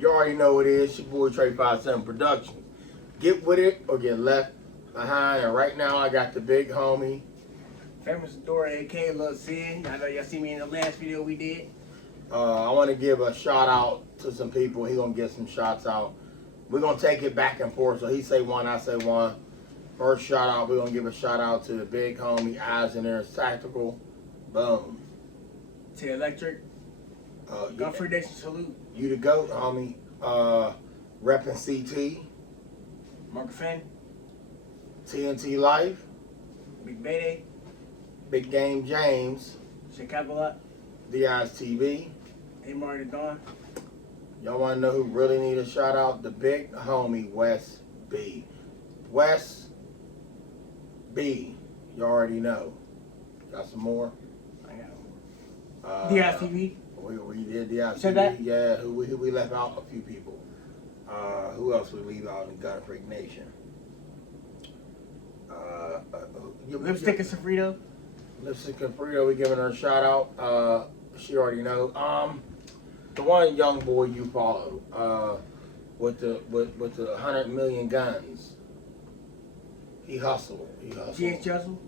You already know what it is. Your boy Trey 57 Productions. Get with it or get left behind. And right now I got the big homie. Famous Dora, aka Lil Sid. I know y'all see me in the last video we did. I want to give a shout out to some people. He gonna get some shots out. We're gonna take it back and forth. So he say one, I say one. First shout out, we're gonna give a shout out to the big homie Eyes in There Tactical. Boom. To Electric. Gun Free Nation salute. You the GOAT, homie. Reppin' CT. Mark Finn. TNT Life. Big Bayday. Big Game James. Chicago. DI's TV. Hey Martin Dawn. Y'all want to know who really need a shout out? The big homie West B. West B. You already know. Got some more? I got more. DI's TV. We did DI's Said TV. that? Yeah, who we left out? A few people. Who else we leave out in Gun Freak Nation? Lipstick and Sofrito. Lipstick and Frito, we giving her a shout out. She already know. The one young boy you follow, with the 100 million guns. He hustled. GH Hustle.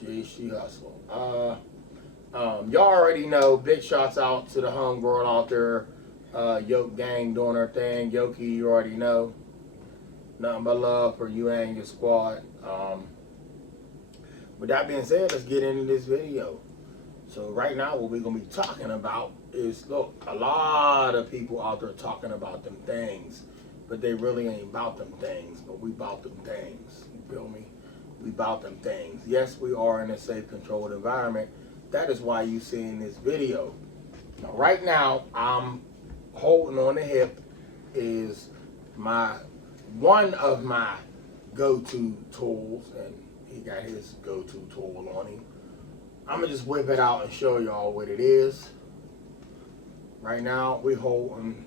She hustled. Y'all already know. Big shouts out to the homegirl out there. Yoke Gang doing her thing. Yoki, you already know. Nothing but love for you and your squad. With that being said, let's get into this video. So right now what we're going to be talking about is, look, a lot of people out there talking about them things, but they really ain't about them things, but we about them things. You feel me? We about them things. Yes, we are in a safe, controlled environment. That is why you seeing this video. Now, right now, I'm holding on the hip is one of my go-to tools, and he got his go-to tool on him. I'm gonna just whip it out and show y'all what it is. Right now, we holding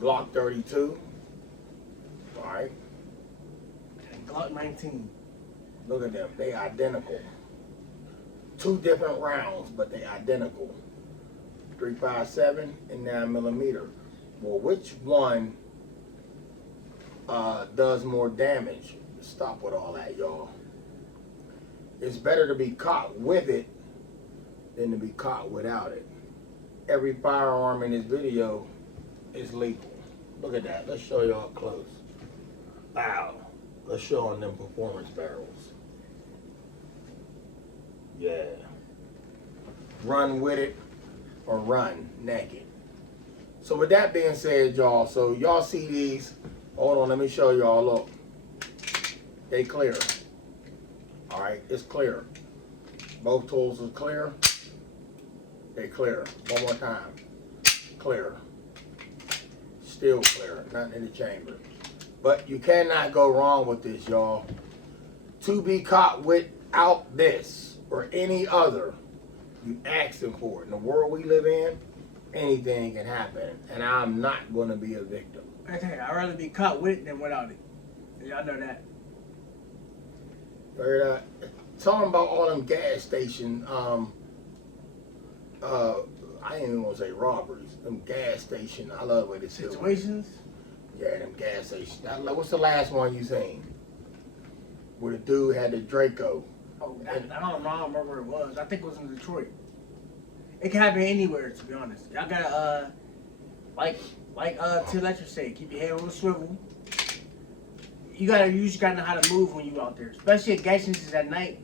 Glock 32. All right. Glock 19. Look at them. They identical. Two different rounds, but they identical. 357 and 9mm. Well, which one does more damage? Stop with all that, y'all. It's better to be caught with it than to be caught without it. Every firearm in this video is lethal. Look at that. Let's show y'all close. Wow. Let's show on them performance barrels. Yeah. Run with it or run naked. So with that being said, y'all, so y'all see these. Hold on, let me show y'all. Look. They clear. All right, it's clear. Both tools are clear. They clear. One more time. Clear. Still clear. Nothing in the chamber. But you cannot go wrong with this, y'all. To be caught without this or any other, you asking for it. In the world we live in, anything can happen. And I'm not going to be a victim. I'd rather be caught with it than without it. Y'all know that. Talking about all them gas station, I ain't even gonna say robberies. Them gas station, I love the way they say situations. Yeah, them gas stations. What's the last one you seen? Where the dude had the Draco. Oh, I don't remember where it was. I think it was in Detroit. It can happen anywhere, to be honest. Y'all gotta like to Electric say, keep your head on the swivel. You just gotta know how to move when you out there, especially at gas stations at night.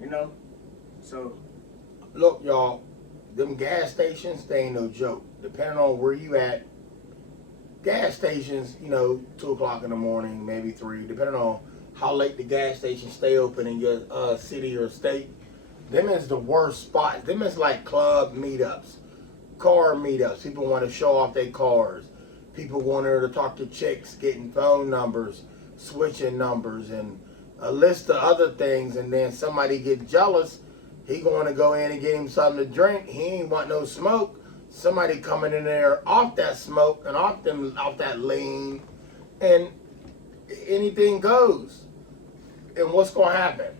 You know, so look, y'all, them gas stations, they ain't no joke. Depending on where you at, gas stations, 2 o'clock in the morning, maybe 3, depending on how late the gas stations stay open in your city or state. Them is the worst spots. Them is like club meetups, car meetups. People want to show off their cars. People going there to talk to chicks, getting phone numbers, switching numbers, and a list of other things. And then somebody get jealous. He going to go in and get him something to drink. He ain't want no smoke. Somebody coming in there off that smoke and off that lean, and anything goes. And what's going to happen?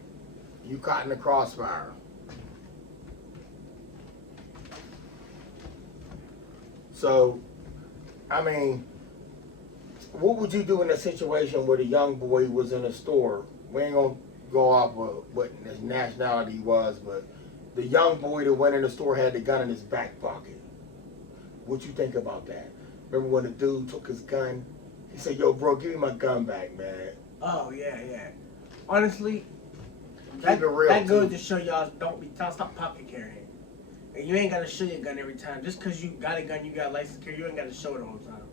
You caught in the crossfire. So, I mean, what would you do in a situation where the young boy was in a store? We ain't gonna go off of what his nationality he was, but the young boy that went in the store had the gun in his back pocket. What you think about that? Remember when the dude took his gun? He said, "Yo, bro, give me my gun back, man." Oh yeah. Honestly, Keep it real, that goes too. to show y'all stop pocket carrying. And you ain't gotta show your gun every time. Just cause you got a gun, you got a license to carry, you ain't gotta show it all the time.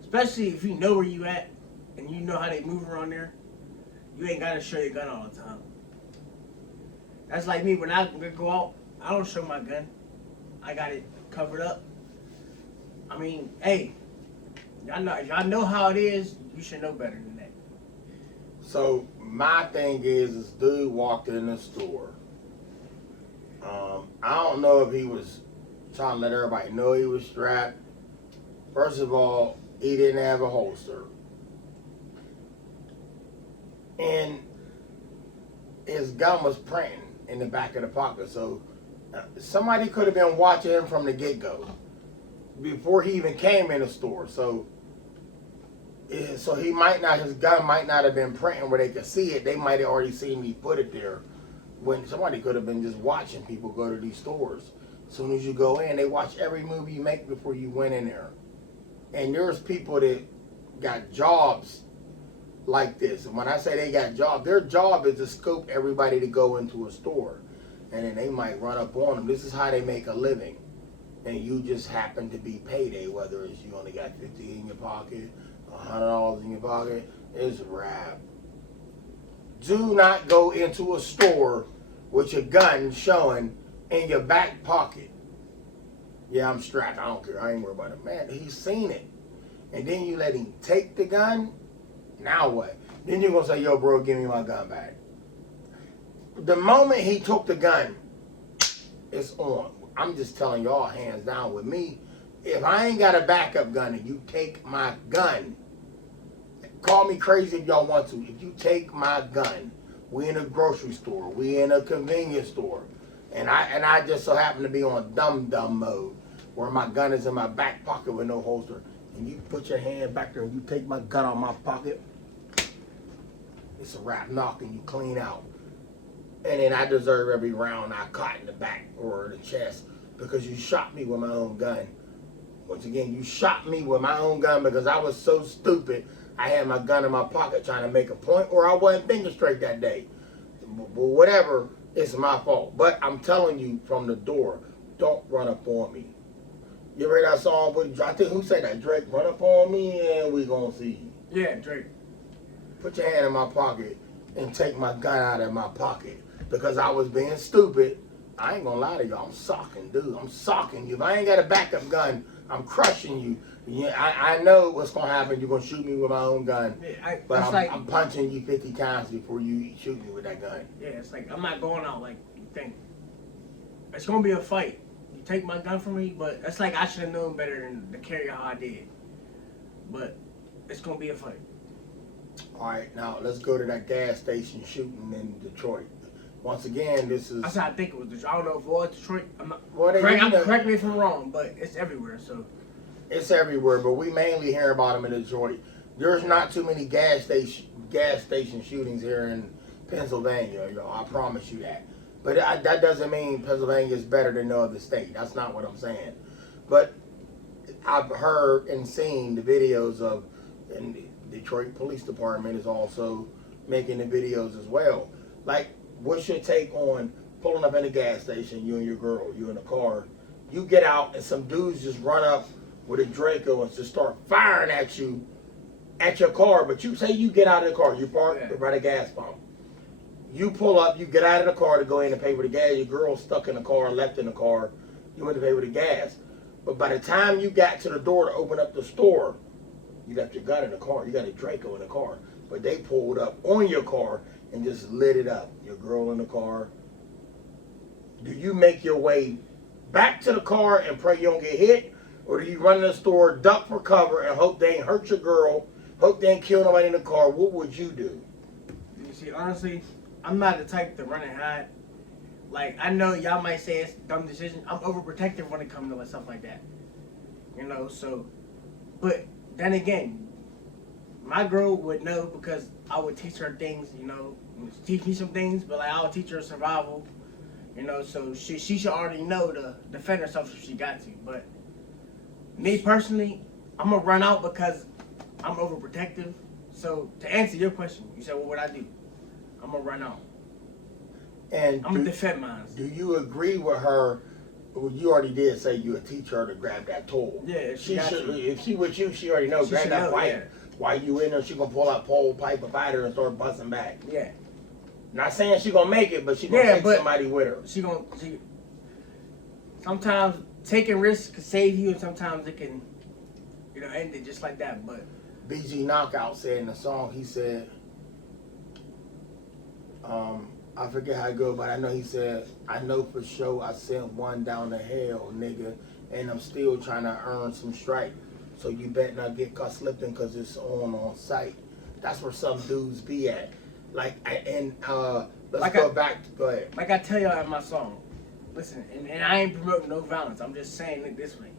Especially if you know where you at and you know how they move around there, you ain't gotta show your gun all the time. That's like me when I go out, I don't show my gun. I got it covered up. I mean, hey, y'all know how it is. You should know better than that. So my thing is, this dude walked in the store. I don't know if he was trying to let everybody know he was strapped. First of all, he didn't have a holster. And his gun was printing in the back of the pocket. So somebody could have been watching him from the get-go before he even came in the store. So his gun might not have been printing where they could see it. They might have already seen me put it there. When somebody could have been just watching people go to these stores. As soon as you go in, they watch every move you make before you went in there. And there's people that got jobs like this. And when I say they got jobs, their job is to scope everybody to go into a store. And then they might run up on them. This is how they make a living. And you just happen to be payday, whether it's you only got $50 in your pocket, $100 in your pocket, it's a wrap. Do not go into a store with your gun showing in your back pocket. Yeah, I'm strapped. I don't care. I ain't worried about it. Man, he's seen it. And then you let him take the gun. Now what? Then you're going to say, "Yo, bro, give me my gun back." The moment he took the gun, it's on. I'm just telling y'all, hands down with me, if I ain't got a backup gun and you take my gun, call me crazy if y'all want to. If you take my gun, we in a grocery store, we in a convenience store, and I just so happen to be on dumb mode, where my gun is in my back pocket with no holster, and you put your hand back there and you take my gun out of my pocket, it's a wrap. Knocking you clean out. And then I deserve every round I caught in the back or the chest because you shot me with my own gun. Once again, you shot me with my own gun because I was so stupid. I had my gun in my pocket trying to make a point, or I wasn't thinking straight that day. But whatever, it's my fault. But I'm telling you from the door, don't run up on me. You ever heard that song? I think who said that? Drake, run up on me and we gonna see you. Yeah, Drake. Put your hand in my pocket and take my gun out of my pocket because I was being stupid. I ain't gonna lie to you. I'm socking, dude. I'm socking you. If I ain't got a backup gun, I'm crushing you. Yeah, I know what's gonna happen. You're gonna shoot me with my own gun, but I'm punching you 50 times before you shoot me with that gun. Yeah, it's like I'm not going out like you think. It's gonna be a fight. You take my gun from me, but it's like I should have known better than to carry how I did. But it's gonna be a fight. All right, now let's go to that gas station shooting in Detroit. Once again, this is. That's how I think it was Detroit. I don't know if it was Detroit. I'm not. Well, correct me if I'm wrong, but it's everywhere. So. It's everywhere, but we mainly hear about them in Detroit. There's not too many gas station shootings here in Pennsylvania, y'all. I promise you that. But that doesn't mean Pennsylvania is better than no other state. That's not what I'm saying. But I've heard and seen the videos of, and the Detroit Police Department is also making the videos as well. Like, what's your take on pulling up in a gas station, you and your girl, you in a car, you get out and some dudes just run up with a Draco and just start firing at you, at your car, but you say you get out of the car, you park by the gas pump. You pull up, you get out of the car to go in and pay for the gas, your girl's stuck in the car, left in the car, you went to pay for the gas. But by the time you got to the door to open up the store, you left your gun in the car, you got a Draco in the car. But they pulled up on your car and just lit it up. Your girl in the car. Do you make your way back to the car and pray you don't get hit? Or do you run in the store, duck for cover, and hope they ain't hurt your girl, hope they ain't kill nobody in the car? What would you do? You see, honestly, I'm not the type to run and hide. Like, I know y'all might say it's a dumb decision. I'm overprotective when it comes to stuff like that. You know, so, but then again, my girl would know because I would teach her things, you know, teach me some things, but like I would teach her survival, you know, so she should already know to defend herself if she got to. But me personally, I'm gonna run out because I'm overprotective. So to answer your question, you said, what would I do? I'm gonna run out. And I'm gonna defend mine. do you agree with her? Well, you already did say you would teach her to grab that tool. Yeah, if she should. to. If she with you, she already knows. Grab that pipe. Yeah. While you in there, she gonna pull out pole, pipe, a fighter, and start busting back. Yeah. Not saying she gonna make it, but she gonna take somebody with her. She sometimes taking risks can save you, and sometimes it can, you know, end it just like that. But BG Knockout said in the song, he said, I forget how it go, but I know he said, I know for sure I sent one down to hell, nigga, and I'm still trying to earn some strike. So you better not get caught slipping because it's on site. That's where some dudes be at. Like, and let's go back. Go ahead. Like I tell y'all in my song, listen, and I ain't promoting no violence. I'm just saying it this way.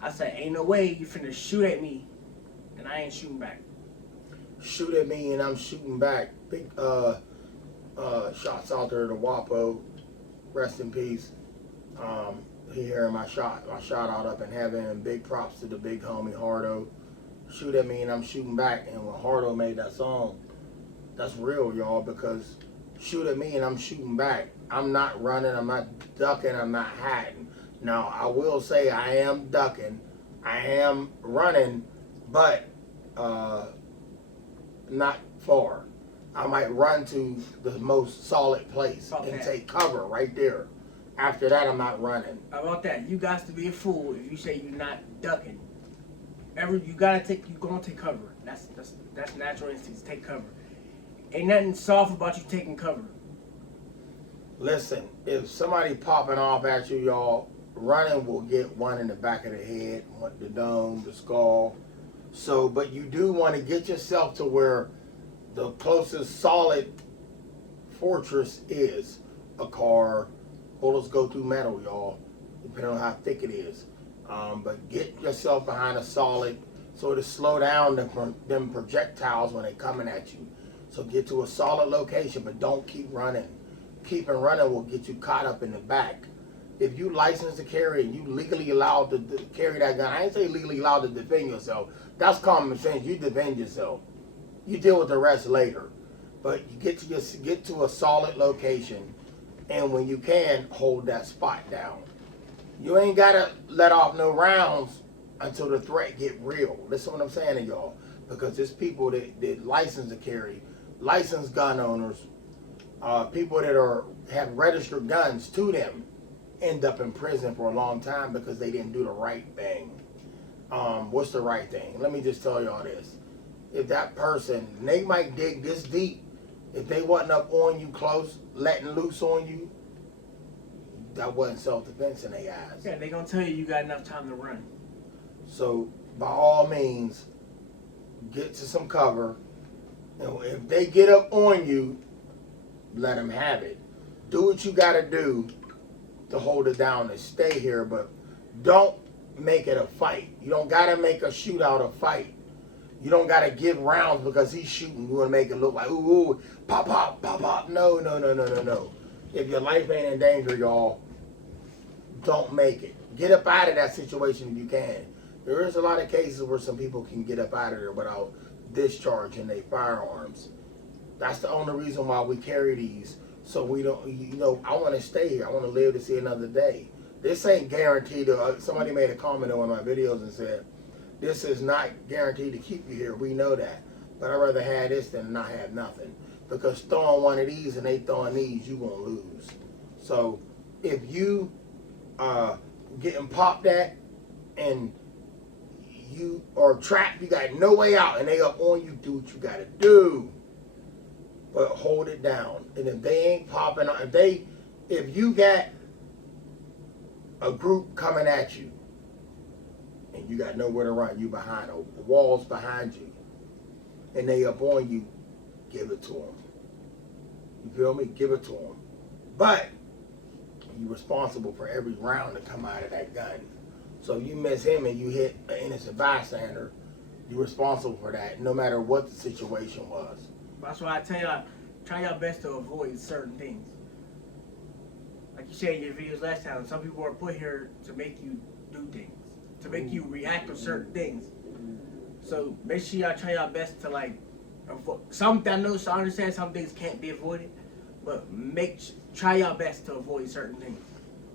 I said, ain't no way you finna shoot at me and I ain't shooting back. Shoot at me and I'm shooting back. Big shots out there to Wapo. Rest in peace. He hearing my shout out up in heaven, and big props to the big homie Hardo. Shoot at me and I'm shooting back. And when Hardo made that song, that's real, y'all, because shoot at me and I'm shooting back. I'm not running, I'm not ducking, I'm not hiding. Now, I will say I am ducking, I am running, but not far. I might run to the most solid place and take cover right there. After that, I'm not running. How about that? You got to be a fool if you say you're not ducking. You gonna take cover. That's natural instincts. Take cover. Ain't nothing soft about you taking cover. Listen, if somebody popping off at you, y'all, running will get one in the back of the head, the dome, the skull. So, but you do want to get yourself to where the closest solid fortress is. A car. Bullets go through metal, y'all, depending on how thick it is. But get yourself behind a solid so to slow down them projectiles when they're coming at you. So get to a solid location, but don't keep running. Keeping running will get you caught up in the back. If you license to carry and you legally allowed to carry that gun, I ain't say legally allowed to defend yourself. That's common sense. You defend yourself. You deal with the rest later. But you get to a solid location, and when you can, hold that spot down. You ain't gotta let off no rounds until the threat get real. Listen what I'm saying to y'all. Because there's people that license to carry, licensed gun owners, people that have registered guns to them, end up in prison for a long time because they didn't do the right thing. What's the right thing? Let me just tell y'all this. If that person, they might dig this deep, if they wasn't up on you close, letting loose on you, that wasn't self-defense in their eyes. Yeah, they gonna tell you got enough time to run. So, by all means, get to some cover. And if they get up on you, let them have it. Do what you gotta do to hold it down and stay here, but don't make it a fight. You don't gotta make a shootout a fight. You don't gotta give rounds because he's shooting. You wanna make it look like, ooh, pop, pop, pop, pop. No. If your life ain't in danger, y'all, don't make it. Get up out of that situation if you can. There is a lot of cases where some people can get up out of there without discharging their firearms. That's the only reason why we carry these. So we don't, I want to stay here. I want to live to see another day. This ain't guaranteed. Somebody made a comment on one of my videos and said, this is not guaranteed to keep you here. We know that. But I'd rather have this than not have nothing. Because throwing one of these and they throwing these, you're going to lose. So if you getting popped at and you are trapped, you got no way out, and they up on you, do what you got to do. But hold it down. And if they ain't popping, if you got a group coming at you, and you got nowhere to run, you behind, the walls behind you, and they up on you, give it to them. You feel me? Give it to them. But you're responsible for every round to come out of that gun. So if you miss him and you hit an innocent bystander, you're responsible for that, no matter what the situation was. That's why I tell y'all, try your best to avoid certain things. Like you said in your videos last time, some people are put here to make you do things, to make you react to certain things. So make sure y'all try your best to like avoid. I understand some things can't be avoided, but try your best to avoid certain things.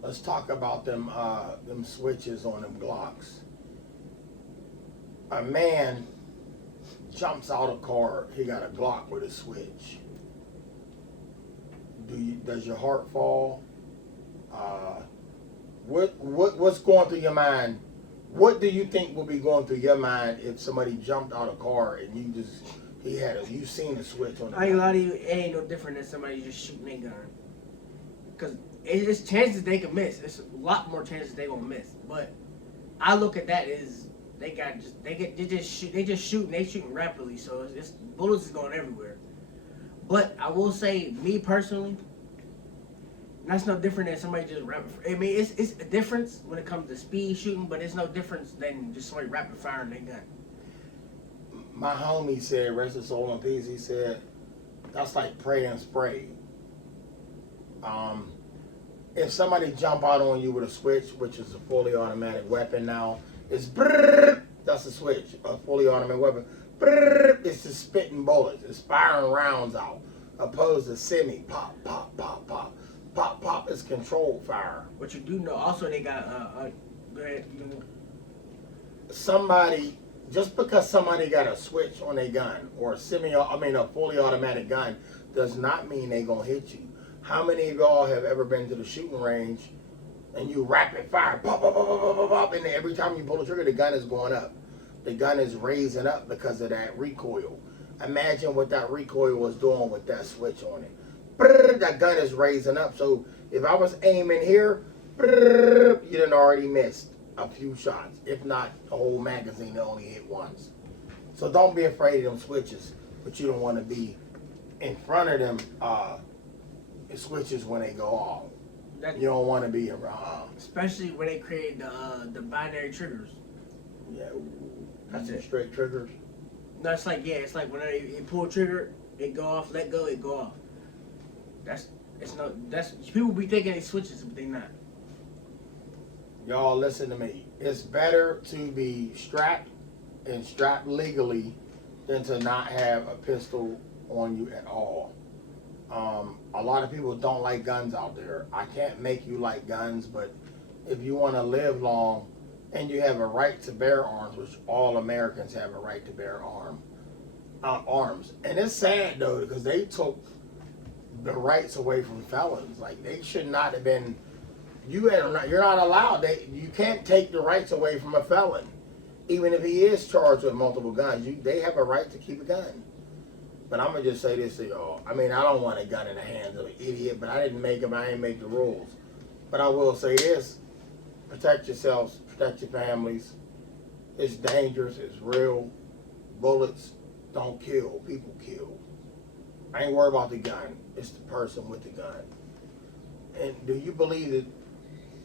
Let's talk about them switches on them Glocks. A man jumps out of a car. He got a Glock with a switch. Does your heart fall? What's going through your mind? What do you think will be going through your mind if somebody jumped out of a car and you seen the switch on the I ain't gonna lie to you, it ain't no different than somebody just shooting a gun. Cause it's chances they can miss. It's a lot more chances they gonna miss. But I look at that as they just shoot and they shooting rapidly. So it's bullets is going everywhere. But I will say, me personally, that's no different than somebody just rapid. I mean, it's a difference when it comes to speed shooting, but it's no difference than just somebody rapid firing their gun. My homie said, rest his soul in peace, he said, that's like pray and spray. If somebody jump out on you with a switch, which is a fully automatic weapon now, it's brrr, that's a switch, a fully automatic weapon. Brrr, it's just spitting bullets, it's firing rounds out, opposed to semi, pop, pop, pop, pop. Pop, pop is controlled fire. But you do know, also they got, go ahead. Somebody, just because somebody got a switch on a gun, or a fully automatic gun, does not mean they gonna hit you. How many of y'all have ever been to the shooting range and you rapid fire, pop, pop, pop, pop, pop, pop, and every time you pull the trigger, the gun is going up. The gun is raising up because of that recoil. Imagine what that recoil was doing with that switch on it. Brrr, that gun is raising up. So if I was aiming here, brrr, you done already missed a few shots. If not, the whole magazine only hit once. So don't be afraid of them switches, but you don't want to be in front of them switches when they go off. You don't want to be around. Especially when they create the binary triggers. Yeah, that's it. Straight triggers. No, it's like when they pull trigger, it go off, let go, it go off. That's people be thinking they switches, but they not. Y'all listen to me. It's better to be strapped and strapped legally than to not have a pistol on you at all. A lot of people don't like guns out there. I can't make you like guns, but if you want to live long and you have a right to bear arms, which all Americans have a right to bear arms. And it's sad though, because they took the rights away from felons. Like, they should not have been. You're not allowed. You can't take the rights away from a felon, even if he is charged with multiple guns. They have a right to keep a gun. But I'm gonna just say this to y'all. I mean, I don't want a gun in the hands of an idiot, but I didn't make them. I didn't make the rules. But I will say this: protect yourselves, protect your families. It's dangerous. It's real. Bullets don't kill. People kill. I ain't worried about the gun. It's the person with the gun. And do you believe that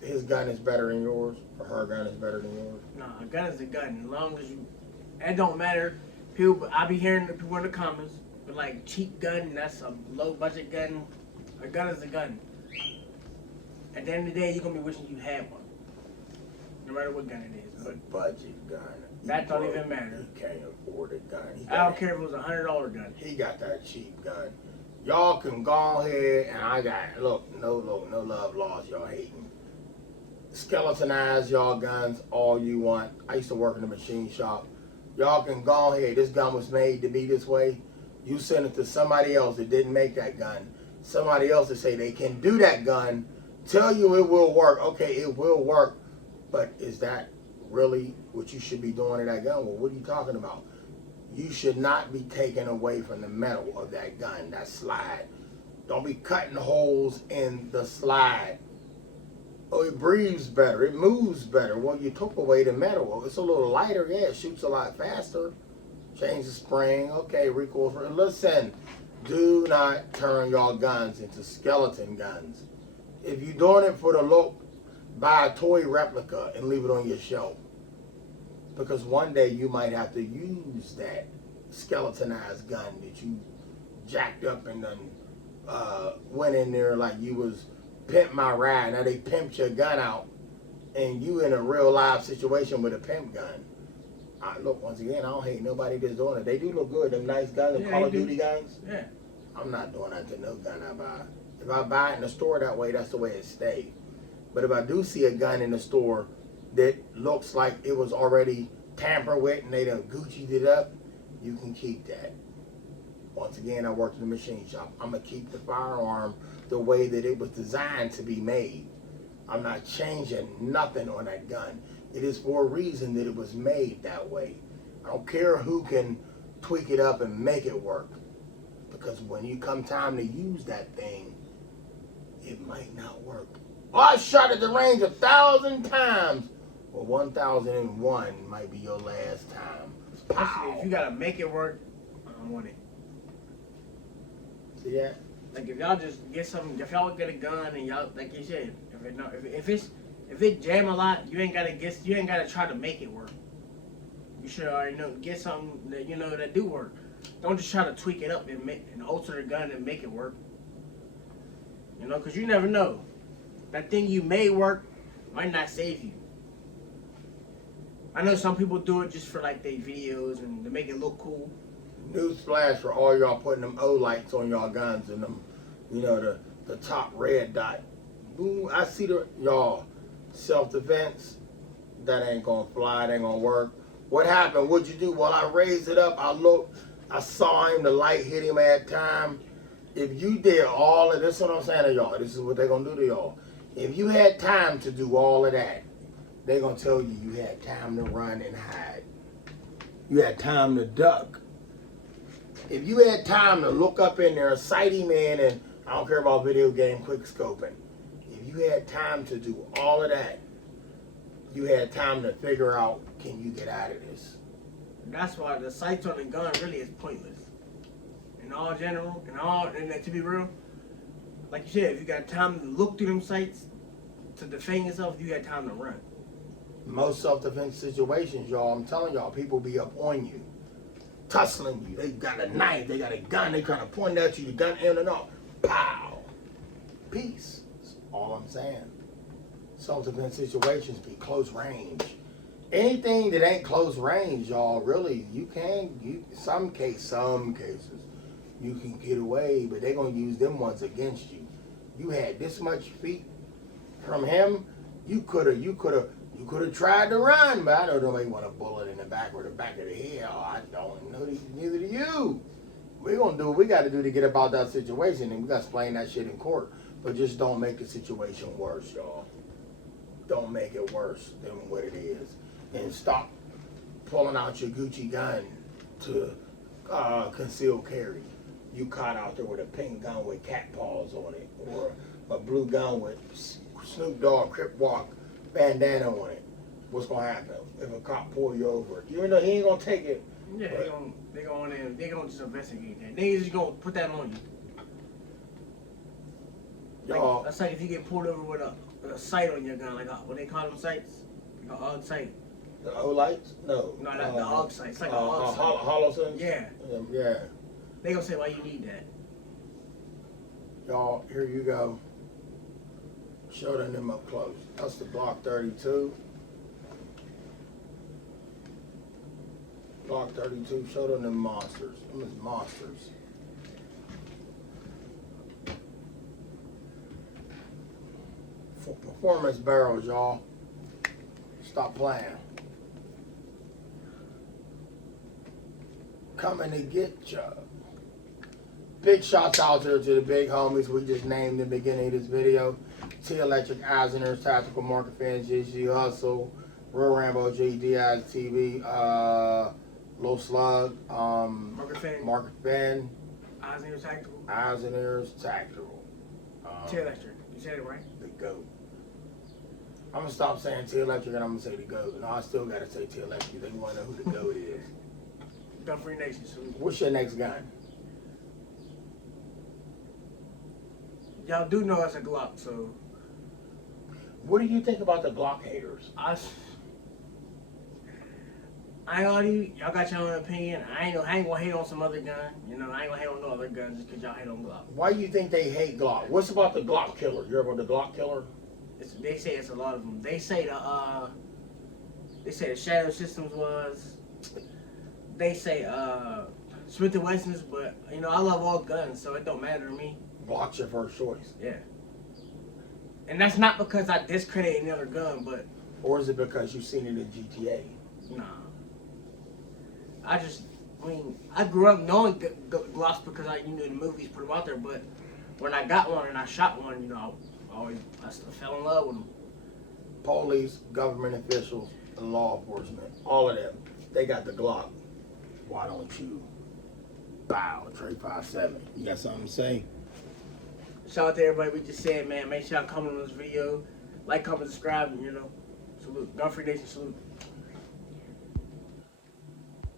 his gun is better than yours, or her gun is better than yours? No, a gun is a gun. As long as it don't matter. People, I be hearing the people in the comments, but like cheap gun, that's a low budget gun. A gun is a gun. At the end of the day, you're gonna be wishing you had one, no matter what gun it is. A budget gun. That don't even matter. He can't afford a gun. I don't care if it was $100 gun. He got that cheap gun. Y'all can go ahead, and I got, no love lost, y'all hating. Skeletonize y'all guns all you want. I used to work in a machine shop. Y'all can go ahead. This gun was made to be this way. You send it to somebody else that didn't make that gun. Somebody else that say they can do that gun. Tell you it will work. Okay, it will work. But is that really what you should be doing to that gun? Well, what are you talking about? You should not be taking away from the metal of that gun, that slide. Don't be cutting holes in the slide. Oh, it breathes better. It moves better. Well, you took away the metal. Well, it's a little lighter. Yeah, it shoots a lot faster. Change the spring. Okay, recoil. Listen, do not turn your guns into skeleton guns. If you're doing it for the look, buy a toy replica and leave it on your shelf. Because one day you might have to use that skeletonized gun that you jacked up and done went in there like you was pimp my ride. Now they pimped your gun out and you in a real live situation with a pimp gun. Look, once again, I don't hate nobody that's doing it. They do look good, them nice guns, them Call of Duty guns. Yeah. I'm not doing that to no gun I buy. If I buy it in the store that way, that's the way it stays. But if I do see a gun in the store that looks like it was already tampered with and they done Gucci'd it up, you can keep that. Once again, I worked in the machine shop. I'm going to keep the firearm the way that it was designed to be made. I'm not changing nothing on that gun. It is for a reason that it was made that way. I don't care who can tweak it up and make it work. Because when you come time to use that thing, it might not work. Well, I shot at the range 1,000 times. Well, 1,001 might be your last time. Especially if you gotta make it work, I don't want it. See that? Like if y'all just get something, if y'all get a gun and y'all, like you said, if it jam a lot, you ain't gotta try to make it work. You should already know, get something that you know that do work. Don't just try to tweak it up and alter the gun and make it work. You know, because you never know. That thing you made work might not save you. I know some people do it just for like their videos and to make it look cool. Newsflash for all y'all putting them O lights on y'all guns and them, you know, the top red dot. Boom, I see y'all self-defense. That ain't gonna fly, it ain't gonna work. What happened? What'd you do? Well, I raised it up, I looked, I saw him, the light hit him at time. If you did all of this, what I'm saying to y'all, this is what they're gonna do to y'all. If you had time to do all of that, they're gonna tell you you had time to run and hide. You had time to duck. If you had time to look up in there, sight him in, and I don't care about video game quick scoping. If you had time to do all of that, you had time to figure out, can you get out of this? And that's why the sights on the gun really is pointless. In all general, and to be real, like you said, if you got time to look through them sights to defend yourself, you got time to run. Most self-defense situations, y'all, I'm telling y'all, people be up on you, tussling you. They got a knife, they got a gun, they trying to point at you, the gun in and off. Pow! Peace. That's all I'm saying. Self-defense situations be close range. Anything that ain't close range, y'all, really, some cases, you can get away, but they're going to use them ones against you. You had this much feet from him, you could have tried to run, but I know nobody want a bullet in the back or the back of the head. Oh, I don't know, neither do you. We're going to do what we got to do to get about that situation, and we got to explain that shit in court. But just don't make the situation worse, y'all. Don't make it worse than what it is. And stop pulling out your Gucci gun to conceal carry. You caught out there with a pink gun with cat paws on it, or a blue gun with Snoop Dogg Crip Walk bandana on it. What's gonna happen if a cop pull you over? You know he ain't gonna take it. Yeah, they gonna just investigate that. They just gonna put that on you. Y'all, That's like if you get pulled over with a sight on your gun, like what they call them sights, like a AUG sight. the O lights? No. No, not the AUG sight. It's like a AUG sight. Hollow sights? Yeah. Yeah. They gonna say why you need that. Y'all, here you go. Show them up close. That's the Glock 32. Glock 32. Show them monsters. Them is monsters. Performance barrels, y'all. Stop playing. Coming to get ya. Big shots out there to the big homies we just named in the beginning of this video. T Electric, Eiseners, Tactical Market Fans, JG Hustle, Real Rambo, JDI TV, Low Slug, Market Fan, Eiseners Tactical. Eiseners Tactical. T Electric. You said it right. The GOAT. I'm gonna stop saying T Electric and I'm gonna say the GOAT. No, I still gotta say T Electric. They wanna know who the GOAT is. Gun Free Nation. So What's your next gun? y'all do know it's a Glock, so What do you think about the Glock haters? I ain't gonna y'all got your own opinion. I ain't gonna hate on some other gun. You know, I ain't gonna hate on no other gun just because y'all hate on Glock. Why do you think they hate Glock? What's about the Glock killer? You heard about the Glock killer? They say it's a lot of them. They say the shadow systems was. They say Smith & Wessons, but you know I love all guns, so it don't matter to me. Glock's your first choice. Yeah. And that's not because I discredit any other gun, but. Or is it because you've seen it in GTA? Nah. I grew up knowing Glocks because the movies put them out there, but when I got one and I shot one, you know, I still fell in love with them. Police, government officials, and law enforcement, all of them, they got the Glock. Why don't you? Bow, Trey 5-7. You got something to say? Shout out to everybody we just said, man. Make sure y'all comment on this video. Like, comment, subscribe, and, you know, salute. Gun Free Nation, salute.